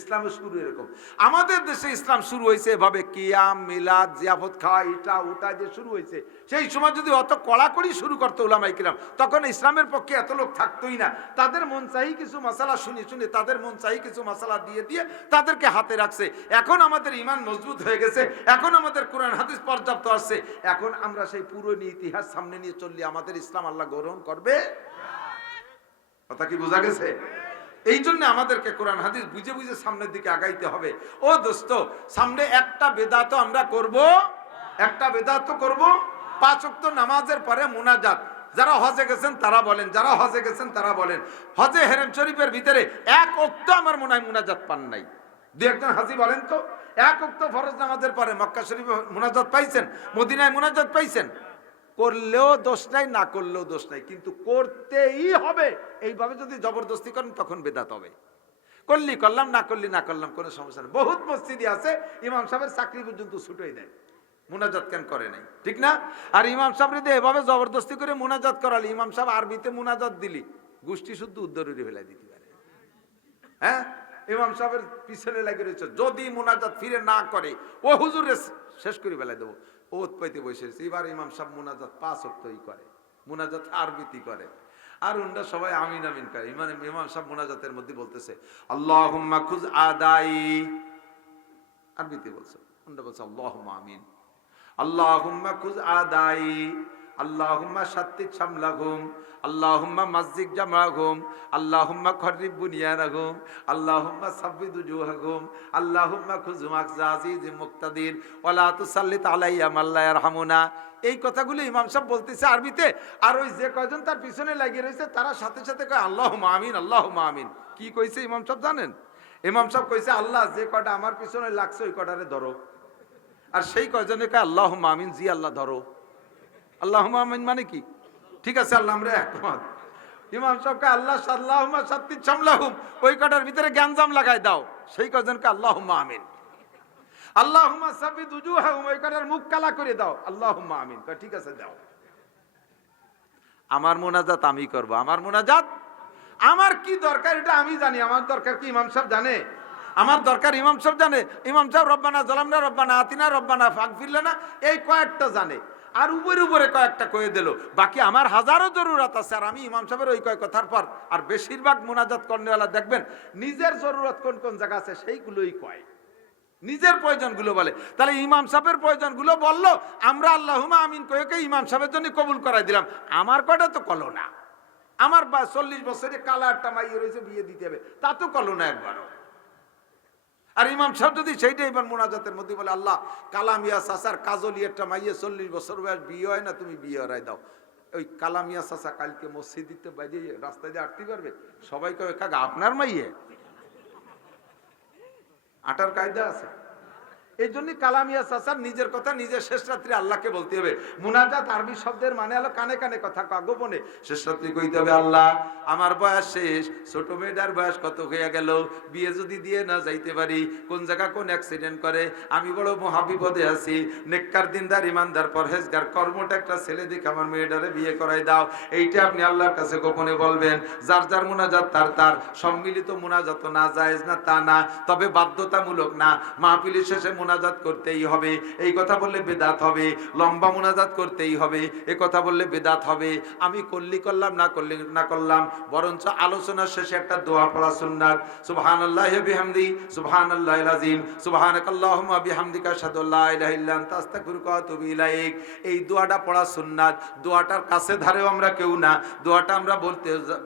ইসলামের শুরু এরকম। আমাদের দেশে ইসলাম শুরু হয়েছে এভাবে, কিয়াম মিলাদ জিয়াফত খাওয়া এটা ওটা যে শুরু হয়েছে, সেই সময় যদি অত কড়াকড়ি শুরু করতো উলামায়ে কিরাম, তখন ইসলামের পক্ষে এত লোক থাকতোই না। তাদের মন চাই কিছু মশালা শুনে শুনে, তাদের মন চাই কিছু মশালা দিয়ে দিয়ে তাদেরকে হাতে রাখছে। এখন আমাদের ইমান মজবুত হয়ে গেছে, এখন আমাদের কোরআন হাদিস পর্যাপ্ত আসছে, এখন আমরা সেই পুরনো ইতিহাস সামনে নিয়ে চললে আমাদের ইসলাম আল্লাহ গ্রহণ করবে? কথা কি বোঝা গেছে? এই জন্য আমাদেরকে কোরআন হাদিস বুঝে বুঝে সামনের দিকে আগাইতে হবে। ও দোস্ত, সামনে একটা বেদাত আমরা করব, একটা বেদাত করব। 5 ওয়াক্ত নামাজের পরে মুনাজাত, যারা হজে গেছেন তারা বলেন, যারা হজে গেছেন তারা বলেন, হজে হেরেম শরীফের ভিতরে 1 ওয়াক্ত আমার মনে হয় মুনাজাত পান নাই। 2-1 হাজি বলেন তো, 1 ওয়াক্ত ফরজ নামাজের পরে মক্কা শরীফে মুনাজাত পাইছেন, মদিনায় মুনাজাত পাইছেন? করলেও দোষ নাই, না করলেও দোষ নাই, কিন্তু করতেই হবে। এইভাবে যদি জবরদস্তি করেন তখন বেদাত হবে। করলি করলাম, না করলি না করলাম, কোনো সমস্যা নেই। বহুত মসজিদে আছে ইমাম সাহেবের চাকরি পর্যন্ত ছুটোই দেয়, মুনাজাত কেন করে নাই? ঠিক না? আর ইমাম সাহেব যদি এভাবে জবরদস্তি করে মুনাজাত করালি, ইমাম সাহেব আরবিতে মুনাজাত দিলি, গোষ্ঠী শুদ্ধ উদ্দরুরি ফেলাই দিতে পারে। হ্যাঁ, ইমাম সাহেবের পিছনে লাগে রয়েছে, যদি মুনাজাত ফিরে না করে ও হুজুরে শেষ করে ফেলাই দেবো। ওত পাইতে বসে এবার ইমাম সাহেব মুনাজাত 5 ওয়াক্তই করে, মুনাজাত আরবিতে করে, আর উনরা সবাই আমিন আমিন করে। ইমাম সাহেব মুনাজাতের মধ্যে বলতেছে আল্লাহুম্মা খুজ আদাই, আরবিতে বলছে, উনরা বলছে আল্লাহুম্মা আমিন, আল্লাহুম্মা খুজ আদাই, আল্লাহুম্মা শাত্তিক শামলাহুম, আল্লাহুম্মা মাসজিদ জামাহুম, আল্লাহুম্মা খরিব বুনিয়ানাহুম, আল্লাহুম্মা সাব্বিদ উজুহাহুম, আল্লাহুম্মা খুযু মাকজাজিজ মুক্তাদির ওয়ালা তুসাল্লিত আলাইয়া মান লা ইয়ারহামুনা। এই কথাগুলো ইমাম সাহেব বলতেছে আরবিতে, আর ওই যে কয়জন তার পিছনে লাগিয়ে রয়েছে তারা সাথে সাথে কয় আল্লাহুম্মা আমিন, আল্লাহুম্মা আমিন। কি কইছে ইমাম সাহেব জানেন? ইমাম সাহেব কইছে আল্লাহ যে কয়টা আমার পিছনে লাগছে ওই কয়টারে ধরো, আর সেই কয়জনে কয় আল্লাহুম্মা আমিন, জি আল্লাহ ধরো। আল্লাহুম্মা আমিন মানে কি? ঠিক আছে আল্লাহ আমরা একমত। ইমাম সাহেবকে আল্লাহ আল্লাহুম্মা শাত্তিক শামলাহুম, ওই কটার ভিতরে গ্যাঞ্জাম লাগাই দাও, সেই কজনকে আল্লাহুম্মা আমিন। আল্লাহুম্মা সাব্বিদ উজুহাহুম, ওই কটার মুখ কালা করে দাও, আল্লাহুম্মা আমিন। ঠিক আছে দাও। আমার মুনাজাত আমি করব, আমার মুনাজাত আমার কি দরকার এটা আমি জানি, আমার দরকার কি ইমাম সাহেব জানে? আমার দরকার ইমাম সাহেব জানে? ইমাম সাহেব রব্বানা জালামনা রব্বানা আতিনা রব্বানা ফাগফির লানা এই কয়েকটা জানে, আর উপরে উপরে কয়েকটা কয়ে দিল, বাকি আমার হাজারো জরুরত আছে। আর আমি ইমাম সাহেবের ওই কয়েক কথার পর, আর বেশিরভাগ মুনাজাত করনেওয়ালা দেখবেন নিজের জরুরত কোন কোন জায়গা আছে সেইগুলোই কয়, নিজের প্রয়োজনগুলো বলে। তাহলে ইমাম সাহেবের প্রয়োজনগুলো বললো, আমরা আল্লাহুম্মা আমিন কয়েকে ইমাম সাহেবের জন্য কবুল করাই দিলাম। আমার কটা তো কলো না, আমার 40 বছরে কালা একটা মাইয়ে রয়েছে, বিয়ে দিতে হবে, তা তো কলো না একবারও। আর ইমাম সাহেব যদি সেইটাই এবার মুনাজাতের মধ্যে বলে আল্লাহ কালামিয়া চাচার কাজলি একটা মাইয়ে 40 বছর বয়স, বিয়ে হয় না, তুমি বিয়ে হরাই দাও। ওই কালামিয়া চাচা কালকে মসজিদে বাইরে রাস্তায় দিয়ে আটতে পারবে? সবাই কবে কাকা আপনার মাইয়ে? আটার কায়দা আছে। এই জন্য কালামিয়া চাচার নিজের কথা নিজের শেষ রাত্রি আল্লাহকে বলতে হবে। মুনাজাত আরবি শব্দের মানে হলো কানে কানে কথা কওয়া, গোপনে শেষ রাত্রি কইতে হবে আল্লাহ আমার বয়স শেষ, ছোট মেয়েটার বয়স কত হয়ে গেল, বিয়ে যদি দিয়ে না যাইতে পারি, কোন জায়গা কোন অ্যাক্সিডেন্ট করে, আমি বড় মহাবিপদে আছি, নেককার দিনদার ইমানদার পরহেজগার কর্মটা একটা ছেলে দেখে আমার মেয়েটারে বিয়ে করাই দাও। এইটা আপনি আল্লাহর কাছে গোপনে বলবেন। যার যার মুনাজাত তার তার, সম্মিলিত মুনাজাত না জায়েজ না তা না, তবে বাধ্যতামূলক না, মাহফিলের শেষে মুনাজাত করতেই হবে, এই কথা বললে বেদাত হবে। লম্বা মুনাজাত করতেই হবে, এই কথা বললে বেদাত হবে। আমি করলি করলাম, না করলি না করলাম, বরঞ্চ আলোচনার শেষে একটা দোয়া পড়া সুন্নাত। সুবহানাল্লাহি ওয়া বিহামদি সুবহানাল্লাহিল আযীম সুবহানাকাল্লাহুম্মা বিহামদিকা আশহাদু আল্লা ইলাহা ইল্লা আনতা আস্তাগফিরুকা ওয়া আতুবু ইলাইক। এই দোয়াটা পড়া সুন্নাত। দোয়াটার কাছে ধারেও আমরা কেউ না, দোয়াটা আমরা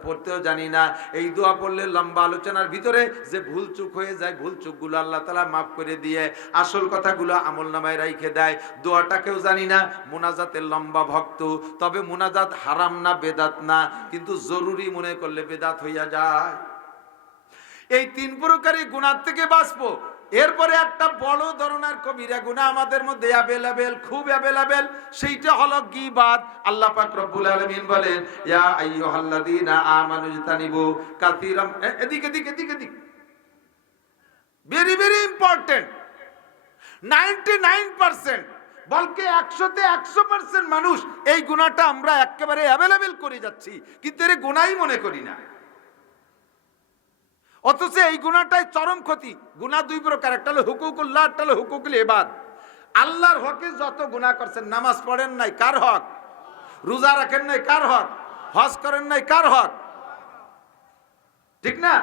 পড়তেও জানি না। এই দোয়া পড়লে লম্বা আলোচনার ভিতরে যে ভুল চুক হয়ে যায়, ভুল চুকগুলো আল্লাহ তাআলা মাফ করে দিয়ে আসল কথাগুলো আমলনামায় রাইখে দেয়। দোয়াটা কেউ জানি না, মুনাজাতের লম্বা ভক্ত, তবে মুনাজাত হারাম না, বেদাত না, কিন্তু জরুরি মনে করলে বেদাত হইয়া যায়। এই 3 প্রকারের গুনাহ থেকে বাঁচবো। এরপরে একটা বড় ধরনের কবিরা গুনাহ আমাদের মধ্যে অ্যাভেলেবেল, খুব অ্যাভেলেবেল, সেইটা হলো গীবাত। আল্লাহ পাক রব্বুল আলামিন বলেন ইয়া আইয়ুহাল্লাযীনা আমানু ইজতানিবু কাসীরাম, এদিকে এদিকে এদিকে এদিকে, ভেরি ভেরি ইম্পর্টেন্ট। 99% বলকে 100তে 100% মানুষ এই গুনাহটা আমরা একেবারে অ্যাভেলেবেল করে যাচ্ছি, কিন্তু এর গুনাহই মনে করি না। অথচ এই গুনাহটাই চরম ক্ষতি। গুনাহ দুই প্রকার, একটা হলো হুকুকুল্লাহ, একটা হলো হুকুকুল ইবাদ। আল্লাহর হকে যত গুনাহ করছেন, নামাজ পড়েন নাই কার হক, রোজা রাখেন নাই কার হক, হজ করেন নাই কার হক, ঠিক না?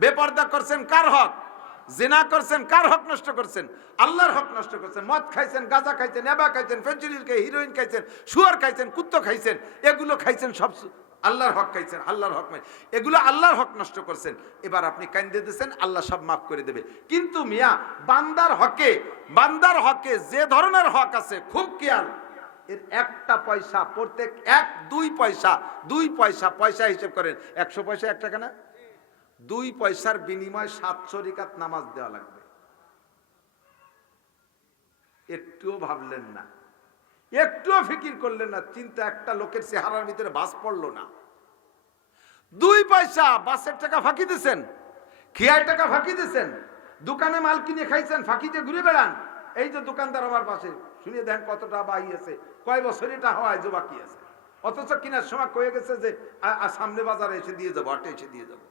বেপরদা করছেন কার হক, জিনা করছেন কার হক নষ্ট করছেন, আল্লাহর হক নষ্ট করছেন। মদ খাইছেন, গাঁজা খাইছেন, এবা খাইছেন, ফেন্সিডিল খাই, হিরোইন খাইছেন, শুয়ার খাইছেন, কুত্তো খাইছেন, এগুলো খাইছেন, সব আল্লাহর হক খাইছেন, আল্লাহর হক নাই, এগুলো আল্লাহর হক নষ্ট করছেন। এবার আপনি কান্দে দিয়েছেন, আল্লাহ সব মাফ করে দেবে। কিন্তু মিয়া বান্দার হকে যে ধরনের হক আছে, খুব খেয়াল, এর একটা পয়সা, প্রত্যেক দুই পয়সা হিসেব করেন, 100 পয়সা 1 টাকা না, 2 পয়সার বিনিময়ে 700 রাকাত নামাজ দেওয়া লাগবে। একটুও ভাবলেন না, একটুও ফিকির করলেন না, চিন্তা একটা লোকের চেহারার ভিতরে বাস পড়লো না। 2 পয়সা বাসের টাকা ফাঁকি দিচ্ছেন, খেয়ার টাকা ফাঁকি দিচ্ছেন, দোকানে মাল কিনে খাইছেন, ফাঁকিতে ঘুরে বেড়ান। এই যে দোকানদার আমার পাশে, শুনিয়ে দেন কতটা বাকি আছে, কয় বছর এটা হওয়ায় যে বাকি আছে, অথচ কিনার সময় কয়ে গেছে যে সামনে বাজারে এসে দিয়ে যাবো, হাটে এসে দিয়ে যাবো।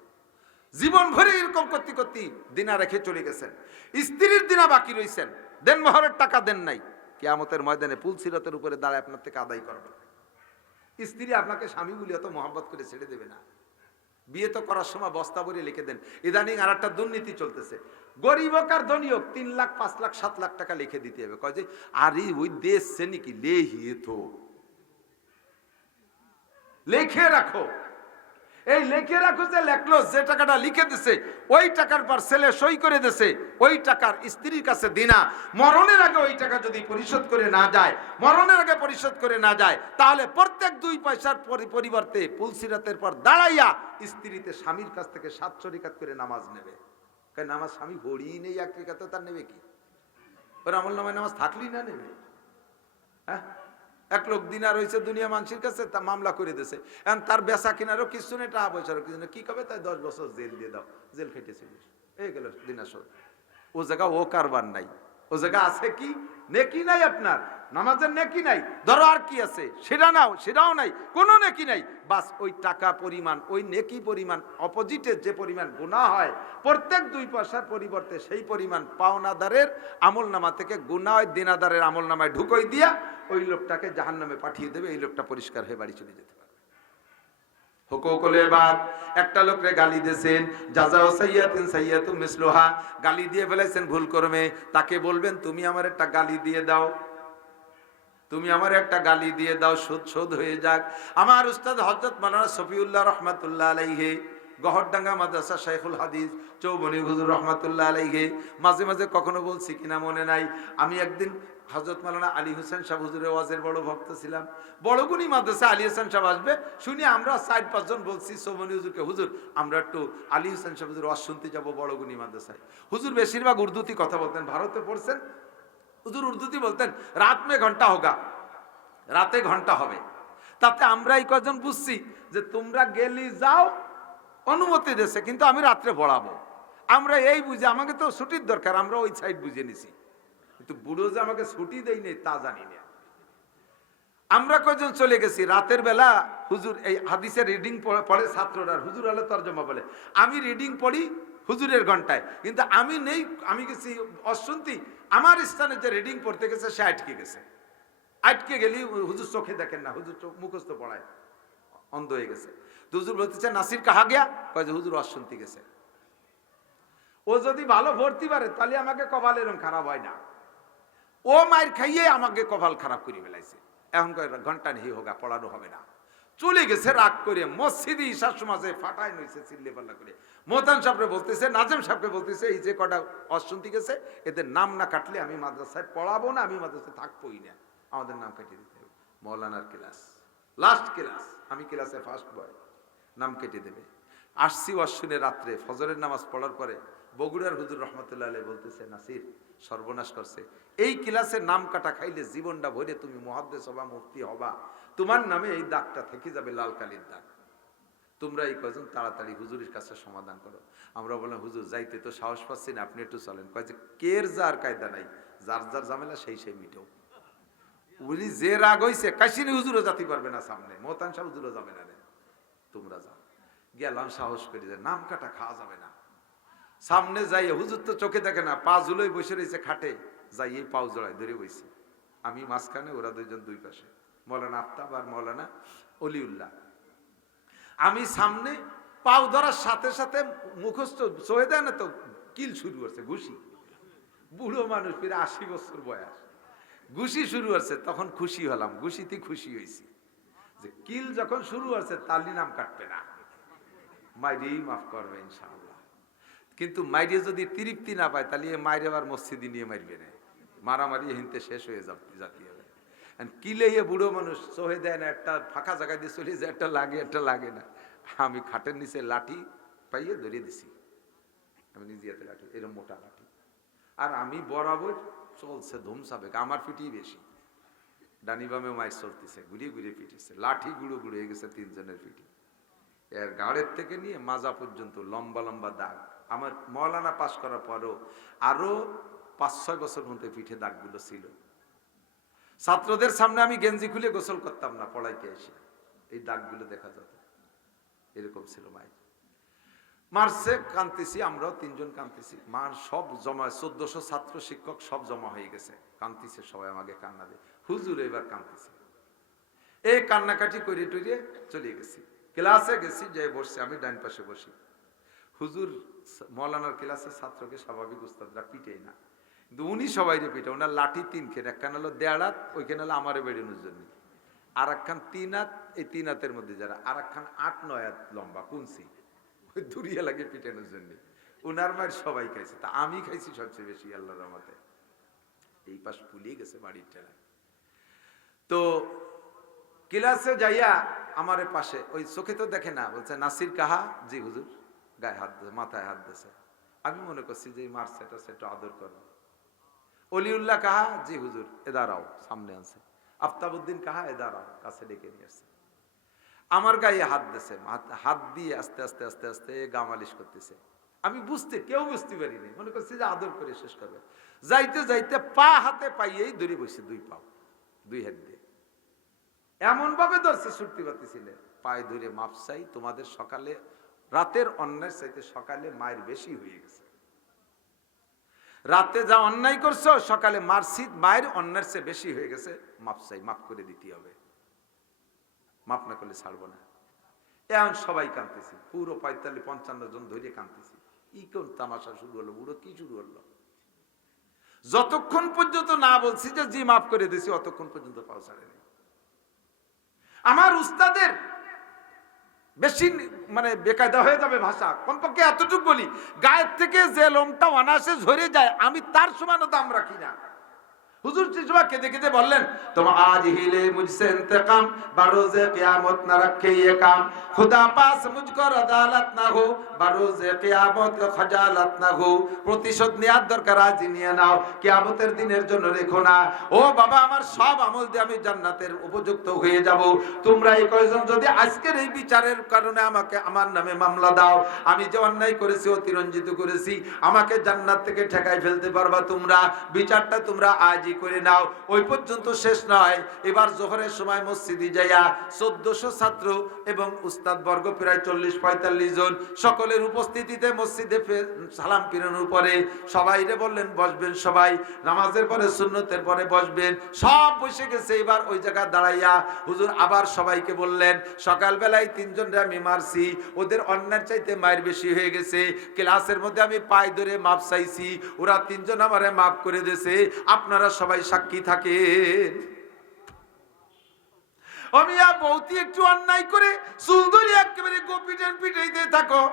জীবন ভরে এরকম করতে করতে দিনা রেখে চলে গেছেন। স্ত্রীর দিনা বাকি রয়েছেন, দেন মোহরের টাকা দেন নাই, কিয়ামতের ময়দানে পুলসিরাতের উপরে দাঁড়ায় আপনার থেকে আদায় করবে। স্ত্রী আপনাকে স্বামী বলে অত মহব্বত করে ছেড়ে দেবে না। বিয়ে তো করার সময় বস্তা ভরে লিখে দেন। ইদানিং আর একটা দুর্নীতি চলতেছে, গরিব হোক আর ধনী হোক, 3 লাখ 5 লাখ 7 লাখ টাকা লিখে দিতে হবে। কয় যে আরে ওই দেশ সে নাকি লেহিয়ে তো লিখে রাখো। এই লিখে রাখো যে লেখলো, যে টাকাটা লিখে দিছে ওই টাকার পর ছেলে সই করে দিছে, ওই টাকার স্ত্রীর কাছে দিনা। মরণের আগে ওই টাকা যদি পরিশোধ করে না যায়, তাহলে প্রত্যেক 2 পয়সার পরিবর্তে পুলসিরাতের পর দাঁড়াইয়া স্ত্রীতে স্বামীর কাছ থেকে 700 রাকাত করে নামাজ নেবে। নামাজ স্বামী পড়িই নেই 1 রাকাতে, তার নেবে কি? ওর আমল নামায় নামাজ থাকলেই না নেবে। হ্যাঁ, এক লোক দিনার হয়েছে দুনিয়া মানুষের কাছে, তা মামলা করে দিয়েছে, এখন তার বেচা কিনারও কিছু নেই, টাকা পয়সারও কিছু নেই, কি কবে? তাই 10 বছর জেল দিয়ে দাও, জেল খেটেছিলিস, এই গেল দিনার সব। ও জায়গা ও কারবার নাই, ও জায়গা আছে কি? নেকি নাই, আপনার নামাজের নেকি নাই। ধরো আর কি আছে, সেটাও নাই, কোনো নেকি নাই। বাস ওই টাকা পরিমাণ, ওই নেকি পরিমাণ, অপোজিটে যে পরিমাণ গুনাহ হয়, প্রত্যেক 2 পয়সার পরিবর্তে সেই পরিমাণ পাওনাদারের আমল নামা থেকে গুনাহ হয় দিনাদারের আমল নামায় ঢুকই দিয়া ওই লোকটাকে জাহান্নামে পাঠিয়ে দেবে। এই লোকটা পরিষ্কার হয়ে বাড়ি চলে যেতে পারবে। হুকুকুল ইবাদ, একটা লোকরে গালি দিয়েছেন, জাযাউ সাইয়্যাতিন সাইয়্যাতুম মিসলুহা, গালি দিয়ে ফেলেছেন ভুল কর্মে, তাকে বলবেন তুমি আমার একটা গালি দিয়ে দাও, তুমি আমার একটা গালি দিয়ে দাও, শোধ হয়ে যাক। আমার উস্তাদ হযরত মাওলানা শফিউল্লাহ রাহমাতুল্লাহ আলাইহি, গহরডাঙ্গা মাদ্রাসা শাইখুল হাদিস চৌবনী হুজুর রাহমাতুল্লাহ আলাইহি, মাঝে মাঝে কখনো বলছি কিনা মনে নাই, আমি একদিন হযরত মাওলানা আলী হোসেন সাহেব হুজুরের ওয়াজের বড় ভক্ত ছিলাম। বড়গুনি মাদ্রাসা আলী হোসেন সাহেব আসবে শুনি, আমরা 4-5 জন বলছি চৌবনী হুজুরকে, হুজুর আমরা একটু আলী হোসেন সাহেব হুজুর ওয়াজ শুনতে যাবো বড়গুনি মাদ্রাসায়। হুজুর বেশিরভাগ উর্দুতে কথা বলতেন, ভারতে পড়ছেন, হুজুর উর্দুতে বলতেন, রাত মে ঘন্টা হোগা, রাতে ঘন্টা হবে। তাতে আমরা এই কজন বুঝছি যে তোমরা গেলি যাও, অনুমতি দিয়েছে, কিন্তু আমি রাত্রে পড়াবো। আমরা এই বুঝে, আমাকে তো ছুটির দরকার, আমরা ওই সাইড বুঝে নিছি, কিন্তু বুড়ো যে আমাকে ছুটি দেই নেই তা জানি না। আমরা কজন চলে গেছি রাতের বেলা, হুজুর এই হাদিসের রিডিং পড়ে ছাত্ররা, হুজুর আলো তর্জমা বলে, আমি রিডিং পড়ি হুজুরের ঘন্টায়, কিন্তু আমি নেই, আমি গেছি অশুনতি, আমার স্থানে যে রিডিং পড়তে গেছে সে আটকে গেলি, হুজুর চোখে দেখেন না, হুজুর চোখ মুখস্থ পড়ায়, অন্ধ হয়ে গেছে। তো হুজুর বলতেছে নাসির কাহা গিয়া, কয় যে হুজুর অশুনতি গেছে। ও যদি ভালো ভর্তি পারে তাহলে আমাকে কপাল এরকম খারাপ হয় না, ও মায়ের খাইয়ে আমাকে কপাল খারাপ করে ফেলাইছে। এখন ঘন্টা নেই হোগা, পড়ানো হবে না, চলে গেছে রাগ করে। মসজিদে ঈশার সমাজে ফাটায় নইছে চিল্লে পাল্লা করে। মোহতান সাহেবকে বলতেছে, নাজেম সাহেবকে বলতেছে, এই যে কটা অশুনতি গেছে এদের নাম না কাটলে আমি মাদ্রাসায় পড়াবো না, আমি মাদ্রাসায় থাকবোই না, আমাদের নাম কেটে দিতে হবে। মৌলানার ক্লাস, লাস্ট ক্লাস, আমি ক্লাসে ফার্স্ট বয়, নাম কেটে দেবে। আসছি অশ্বিনের রাত্রে ফজরের নামাজ পড়ার পরে বগুড়ার হুজুর রহমতুল্লাহ আলাইহি বলতেছে, নাসির সর্বনাশ করছে, এই ক্লাসের নাম কাটা খাইলে জীবনটা ভরে তুমি মুহাদ্দিস হবা, মুফতি হবা, তোমার নামে এই দাগটা থেকে যাবে, লাল কালির দাগ। তোমরা এই কয়জন তাড়াতাড়ি হুজুরের কাছে সমাধান করো। আমরা বললাম হুজুর যাইতে তো সাহস পাচ্ছি না, আপনি একটু চলেন। কয় যে কের যার কায়দা নাই, যার যার ঝামেলা সেই মিটেও। বলি যে রাগ হইছে, কাশিনী হুজুরও যেতে পারবে না সামনে, মোহতান সাহেব হুজুরও যাবে না রে, তোমরা যাও। গেলাম সাহস করি যে নাম কাটা খাওয়া যাবে না, সামনে যাই, হুজুর তো চোখে দেখে না, পা ঝুলোই বসে রয়েছে খাটে, যাই এই পাও জড়ায় ধরে বসে, আমি মাঝখানে, ওরা দুইজন দুই পাশে, মৌলানা আফতাব আর মৌলানা অলিউল্লাহ। আমি সামনে, পাও ধরার সাথে সাথে মুখস্থ সহে দেয় না তো, কিল শুরু করছে, ঘুষি। বুড়ো মানুষ, প্রায় 80 বছর বয়স, ঘুষি শুরু হচ্ছে। তখন খুশি হলাম, ঘুষিতে খুশি হয়েছি যে কিল যখন শুরু হচ্ছে তালি নাম কাটবে না, মাইরেই মাফ করবে ইনশাআল্লাহ। কিন্তু মাইরে যদি তৃপ্তি না পায়, তাহলে মাইরে আবার মসজিদে নিয়ে মারবে না, মারামারি হিনতে শেষ হয়ে জাতি হবে। কিলে বুড়ো মানুষ সহে দেয় না, একটা ফাঁকা জায়গায় দিয়ে চলে যায়, একটা লাগে একটা লাগে না। আমি খাটের নিচে লাঠি পাইয়ে ধরিয়ে দিছি, আমি নিজে হাতে লাঠি, এরকম মোটা লাঠি, আর আমি বরাবর চলছে ধুমসাবে, আমার পিঠেই বেশি, ডানি বামে মাইর চলতেছে, ঘুরিয়ে ঘুরিয়ে পিটেছে, লাঠি গুঁড়ো গুঁড়ো হয়ে গেছে 3 জনের পিঠে। এর গাড়ের থেকে নিয়ে মাজা পর্যন্ত লম্বা লম্বা দাগ। আমার মৌলানা পাশ করার পরও আরো 5-6 বছর মধ্যে পিঠে দাগগুলো ছিল। ছাত্রদের সামনে আমি গেঞ্জি খুলে গোসল করতাম না, পড়াইতে এসে এই দাগগুলো দেখা যেত, এরকম ছিল মাই। মার্চে কাঁদতেছি, আমরাও 3 জন কাঁদতেছি, মার সব জমা, 1400 ছাত্র শিক্ষক সব জমা হয়ে গেছে, কাঁদতেছে সবাই, আমাকে কান্না দেয়, হুজুর এবার কাঁদতেছে। এই কান্নাকাটি করে টুরিয়ে চলে গেছি, ক্লাসে গেছি, যে বসছি, আমি ডান পাশে বসি। হুজুর মৌলানার ক্লাসের ছাত্রকে স্বাভাবিক উস্তাদরা পিটেই না, কিন্তু উনি সবাই পিটে। ওনার লাঠি 3 খেন, একখান হলো 1.5 হাত, ওইখানে হলো আমারে বেড়ানোর জন্য, আর একখান 3 হাত, এই 3 হাতের মধ্যে যারা, আর একখান 8-9 হাত লম্বা কুঞ্চি, ওই দূরিয়া লাগে পিটানোর জন্য। উনার মায়ের সবাই খাইছে, তা আমি খাইছি সবচেয়ে বেশি, আল্লাহর রহমতে। এই পাশ ফুলিয়ে গেছে বাড়ির টেলা। তো ক্লাসে যাইয়া আমার পাশে, ওই চোখে তো দেখে না, বলছে নাসির কাহা, জি হুজুর, গায়ে হাত দিয়েছে, মাথায় হাত দিয়েছে। আমি মনে করছি যে মারছে, এটা সেটা আদর করো। অলিউল্লাহ কাহা, জি হুজুর, এ দাঁড়াও, সামনে আছে। আফতাবউদ্দিন কাহা, এ দাঁড়াও, কাছে ডেকে নিয়ে আসছে। আমার গায়ে হাত দিয়েছে, হাত দিয়ে আস্তে আস্তে আস্তে আস্তে গা মালিশ করতেছে। আমি কেউ বুঝতে পারিনি, মনে করছি যে আদর করে শেষ করবে। যাইতে যাইতে পা হাতে পাইয়েই দড়ি বসে, 2 পাও 2 হাত দিয়ে এমন ভাবে ধরছে, ছুটতে পারতেছিলেন। পায়ে ধরে মাপ চাই, তোমাদের সকালে রাতের অন্যায়ের চাইতে সকালে মায়ের বেশি হয়ে গেছে। রাতে যা অন্যায় করছো, সকালে মারছি, মায়ের অন্যায়ের চেয়ে বেশি হয়ে গেছে, মাপ চাই, মাপ করে দিতে হবে, মাপ না করলে ছাড়বো না। এখন সবাই কাঁদতেছি, পুরো 45-55 জন ধরে কাঁদতেছি। কোন তামাশা শুরু হলো, বুড়ো কি শুরু হলো? যতক্ষণ পর্যন্ত না বলছি যে জি মাফ করে দিছি, অতক্ষণ পর্যন্ত পাও ছাড়েনি। আমার উস্তাদের বেশি মানে বেকায়দা হয়ে যাবে ভাষা, কমপক্ষে এতটুকু বলি, গায়ের থেকে যে লোমটা অনায়াসে ঝরে যায়, আমি তার সমানও দাম রাখি না। হুজুর চিজবা কেঁদে কেঁদে বললেন, तुम आज ही ले मुझसे इंतकाम, बरोज़े क़यामत न रखे ये काम, खुदा पास मुझको अदालत ना हो, बरोज़े क़यामत खजालत ना हो। প্রতিশোধ নেওয়ার দরকার আজই নিয়ে নাও, কিয়ামতের দিনের জন্য রেখো না। ও বাবা, আমার সব আমল দিয়ে আমি জান্নাতের উপযুক্ত হয়ে যাব। তোমরা এই কয়জন যদি আজকের এই বিচারের কারণে আমাকে আমার নামে মামলা দাও, আমি যে অন্যায় করেছি, অতিরঞ্জিত করেছি, আমাকে জান্নাত থেকে ঠেকাই ফেলতে পারবা তোমরা। বিচারটা তোমরা আজই করে নাও। ওই পর্যন্ত শেষ নয়, এবার জোহরের সময় মসজিদে যাইয়া 1400 ছাত্র এবং উস্তাদ বর্গ প্রায় 40-45 জন, সকলের উপস্থিতিতে মসজিদে সালাম ফিরানোর পরে সবাই রে বললেন বসবেন, সবাই নামাজের পরে সুন্নতের পরে বসবেন। সব বসে গেছে, এবার ওই জায়গা দাঁড়াইয়া হুজুর আবার সবাইকে বললেন, সকালবেলায় 3 জনরে আমি মারছি, ওদের অন্যার চাইতে মায়ের বেশি হয়ে গেছে, ক্লাসের মধ্যে আমি পায়ে ধরে মাপ চাইছি, ওরা 3 জন আমারে মাফ করে দিয়েছে, আপনারা সবাই সাক্ষী থাকেন। অমিয়া বৌতি একটু অন্যায় করে চুল ধরে একেবারে গোপিটেন পিটাইতে থাকো,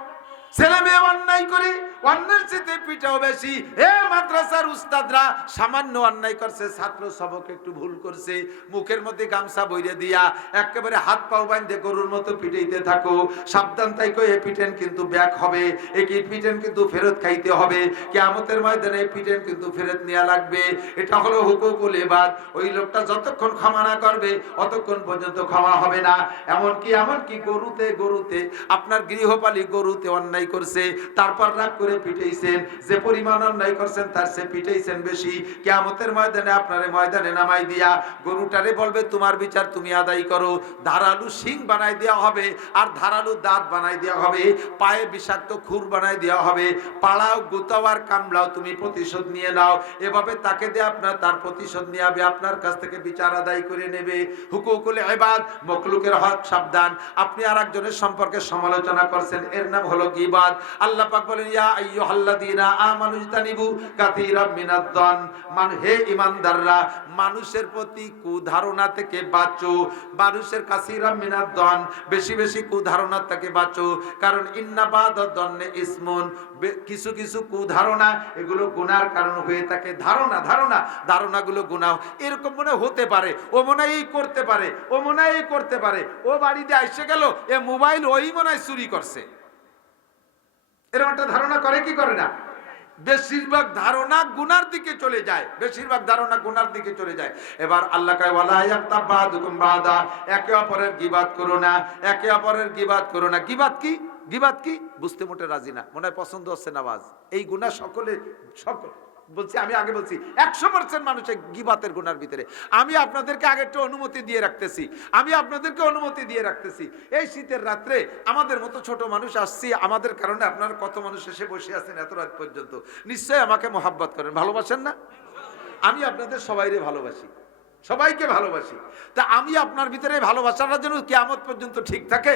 ছেলে মেয়ে অন্যায় করে অন্যের চেয়ে পিটাও বেশি। এ মাদ্রাসার উস্তাদরা সামান্য অন্যায় করছে, ছাত্র সবক একটু ভুল করছে, মুখের মধ্যে গামছা বইরে দিয়া একেবারে হাত পাও বাঁধে গরুর মতো পিটাইতে থাকো। সাবধান তাইকো, এ পিটেন কিন্তু ব্যাক হবে, একই পিটেন কিন্তু ফেরত খাইতে হবে, কিয়ামতের ময়দানে পিটেন কিন্তু ফেরত নেওয়া লাগবে। এটা হলো হুকুকুল ইবাদ। ওই লোকটা যতক্ষণ ক্ষমা না করবে, অতক্ষণ পর্যন্ত ক্ষমা হবে না। এমনকি গরুতে আপনার গৃহপালী গরুতে অন্যায় করছে, তারপর রাগ করে করে পিটাইছেন, যে পরিমাণ অন্যায় করছেন তার সে পিটাইছেন বেশি। কিয়ামতের ময়দানে আপনারে ময়দানে নামাই দিয়া গরুটারে বলবে তোমার বিচার তুমি আদায় করো। ধারালু শিং বানাই দেওয়া হবে, আর ধারালু দাঁত বানাই দেওয়া হবে, পায়ে বিষাক্ত খুর বানাই দেওয়া হবে। পাড়াও গুতাও আর কামলাও তুমি প্রতিশোধ নিয়ে নাও। এভাবে তাকে দিয়ে আপনার তার প্রতিশোধ নিয়ে হবে, আপনার কাছ থেকে বিচার আদায় করে নেবে। হুকুকুল ইবাদ, মখলুকের হক সাবধান। আপনি আর একজনের সম্পর্কে সমালোচনা করছেন, এর নাম হলো গীবাত। আল্লাহ পাক বলেন ইয়া আইয়ুহাল্লাযীনা আমানু ইজতানিবু কাসীরাম মিনাদ-দন, হে ঈমানদাররা মানুষের প্রতি কুধারণা থেকে বাঁচো। মানুষের কাসীরাম মিনাদ-দন, বেশি বেশি কুধারণা থেকে বাঁচো। কারণ ইন্না বাদাদ-দন্নে ইসমুন, কিছু কিছু কুধারণা এগুলো গুনার কারণ হয়ে থাকে। ধারণাগুলো গুনাহ। এরকম মনে হতে পারে, ও মনে হয় এই করতে পারে, ও মনে হয় এই করতে পারে, ও বাড়িতে এসে গেল, এ মোবাইল ওই মনে হয় চুরি করছে। এরকম একটা ধারণা করে কি করে না? বেশিরভাগ ধারণা গুনার দিকে চলে যায়, বেশিরভাগ ধারণা গুনার দিকে চলে যায়। এবার আল্লাহ কয় ওয়ালা ইয়াক্তাব বাদুকুম বাদা, একে অপরের গীবাত করো না, একে অপরের গীবাত করো না। গীবাত কি? গীবাত কি বুঝতে মোটে রাজি না, মনে হয় পছন্দ হচ্ছে না আওয়াজ। এই গুনাহ সকল বলছি, আমি আগে বলছি 100% মানুষের গীবাতের গুনার ভিতরে। আমি আপনাদেরকে আগে একটু অনুমতি দিয়ে রাখতেছি, এই শীতের রাত্রে আমাদের মতো ছোট মানুষ আসছি, আমাদের কারণে আপনারা কত মানুষ এসে বসে আছেন এত রাত পর্যন্ত। নিশ্চয়ই আমাকে মহাব্বত করেন, ভালোবাসেন না? আমি আপনাদের সবাইকে ভালোবাসি। তা আমি আপনার ভিতরে ভালোবাসাটা যেন কিয়ামত পর্যন্ত ঠিক থাকে।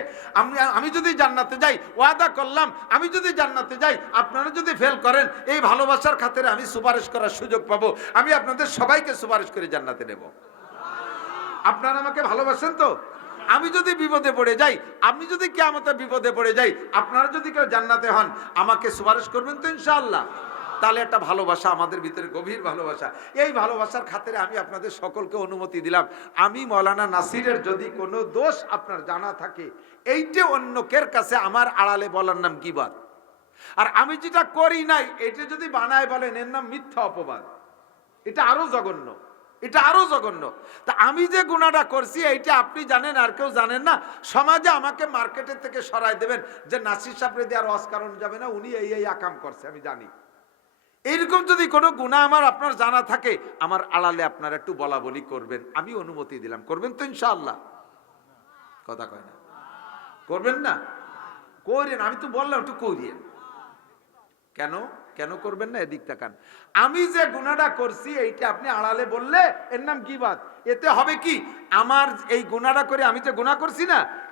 আমি যদি জান্নাতে যাই, ওয়াদা করলাম, আমি যদি জান্নাতে যাই, আপনারা যদি ফেল করেন, এই ভালোবাসার খাতিরে আমি সুপারিশ করার সুযোগ পাবো। আমি আপনাদের সবাইকে সুপারিশ করে জান্নাতে নেব। আপনারা আমাকে ভালোবাসেন তো? আমি যদি বিপদে পড়ে যাই, আমি যদি কিয়ামতে বিপদে পড়ে যাই, আপনারা যদি কেউ জান্নাতে হন, আমাকে সুপারিশ করবেন তো ইনশাআল্লাহ? তাহলে একটা ভালোবাসা আমাদের ভিতরে, গভীর ভালোবাসা। এই ভালোবাসার খাতিরে আমি আপনাদের সকলকে অনুমতি দিলাম। আমি মৌলানা নাসিরের যদি কোনো দোষ আপনার জানা থাকে, এইটা অন্যকের কাছে আমার আড়ালে বলার নাম গীবাত। আর আমি যেটা করি নাই এটা যদি বানায় বলেন, এর নাম মিথ্যা অপবাদ। এটা আরো জঘন্য, তা আমি যে গুনাহটা করছি এইটা আপনি জানেন আর কেউ জানেন না। সমাজে আমাকে মার্কেটের থেকে সরাই দেবেন যে নাসির সাহেবরে দিয়ে আর ওয়াজ করানো যাবে না, উনি এই আকাম করছে, আমি জানি। এইরকম যদি কোনো গুনাহ আমার আপনার জানা থাকে, আমার আড়ালে আপনারা একটু বলা বলি করবেন, আমি অনুমতি দিলাম। করবেন তো ইনশাআল্লাহ? কথা কয় না, করবেন না? করেন, আমি তো বললাম একটু করিয়েন। কেন করবেন না? এদিক তাকান। আমি যে গুনাহটা করছি এইটা আপনি আড়ালে বললে এর নাম গীবাত। এতে হবে কি, আমার এই গুনাহটা করে, আমি যে গুনাহ করছি না,